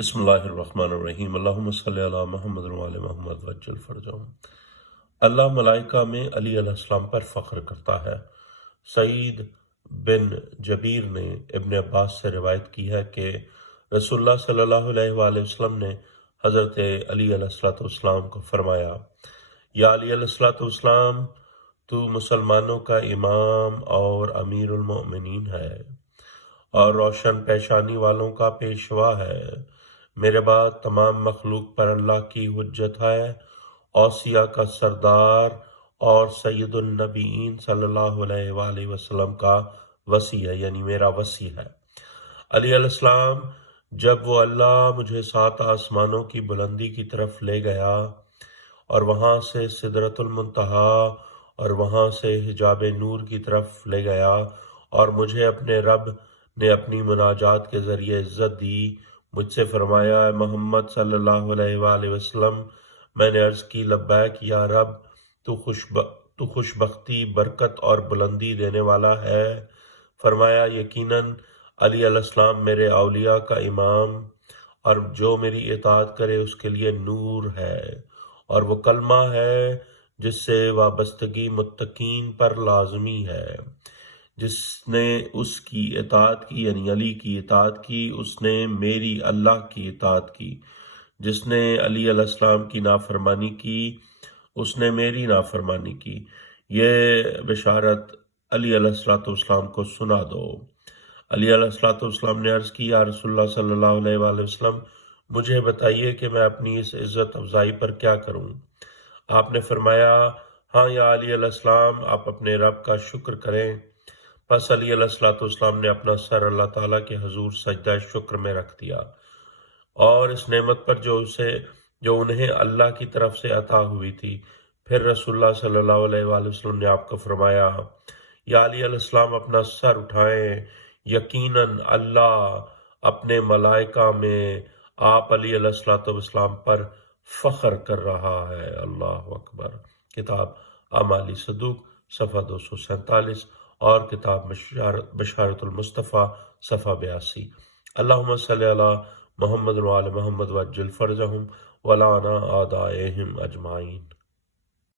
بسم اللہ الرحمن الرحیم اللہم صلی علی محمد وعلی محمد وجل فرجہم۔ اللہ ملائکہ میں علی علیہ السلام پر فخر کرتا ہے۔ سعید بن جبیر نے ابن عباس سے روایت کی ہے کہ رسول اللہ صلی اللہ علیہ وآلہ وسلم نے حضرت علی علیہ السلام کو فرمایا، یا علی علیہ السلام، تو مسلمانوں کا امام اور امیر المؤمنین ہے اور روشن پیشانی والوں کا پیشوا ہے۔ میرے بعد تمام مخلوق پر اللہ کی حجت ہے، اوصیاء کا سردار اور سید النبیین صلی اللہ علیہ وآلہ وسلم کا وصی ہے، یعنی میرا وصی ہے۔ علی علیہ السلام، جب وہ اللہ مجھے 7 آسمانوں کی بلندی کی طرف لے گیا اور وہاں سے سدرۃ المنتہا اور وہاں سے حجاب نور کی طرف لے گیا اور مجھے اپنے رب نے اپنی مناجات کے ذریعے عزت دی، مجھ سے فرمایا، اے محمد صلی اللہ علیہ وآلہ وسلم۔ میں نے عرض کی، لبیک یا رب، تو خوشبختی، برکت اور بلندی دینے والا ہے۔ فرمایا، یقیناً علی علیہ السلام میرے اولیاء کا امام اور جو میری اطاعت کرے اس کے لیے نور ہے، اور وہ کلمہ ہے جس سے وابستگی متقین پر لازمی ہے۔ جس نے اس کی اطاعت کی، یعنی علی کی اطاعت کی، اس نے میری اللہ کی اطاعت کی۔ جس نے علی علیہ السلام کی نافرمانی کی، اس نے میری نافرمانی کی۔ یہ بشارت علی علیہ السلام کو سنا دو۔ علی علیہ السلام نے عرض کی، یا رسول اللہ صلی اللہ علیہ وآلہ وسلم، مجھے بتائیے کہ میں اپنی اس عزت افزائی پر کیا کروں؟ آپ نے فرمایا، ہاں یا علی علیہ السلام، آپ اپنے رب کا شکر کریں۔ پس علی علیہ السلام نے اپنا سر اللہ تعالیٰ کے حضور سجدہ شکر میں رکھ دیا اور اس نعمت پر جو انہیں اللہ کی طرف سے عطا ہوئی تھی۔ پھر رسول اللہ صلی اللہ علیہ وآلہ وسلم نے آپ کو فرمایا، یا علی علیہ السلام، اپنا سر اٹھائیں، یقیناً اللہ اپنے ملائکہ میں آپ علی علیہ السلام پر فخر کر رہا ہے۔ اللہ اکبر۔ کتاب اعمال صدوق صفحہ 247 اور کتاب بشارت المصطفیٰ صفحہ 82۔ اللہم صلی علی محمد وعلی محمد وعجل فرجہم ولعنا اعدائہم اجمعین۔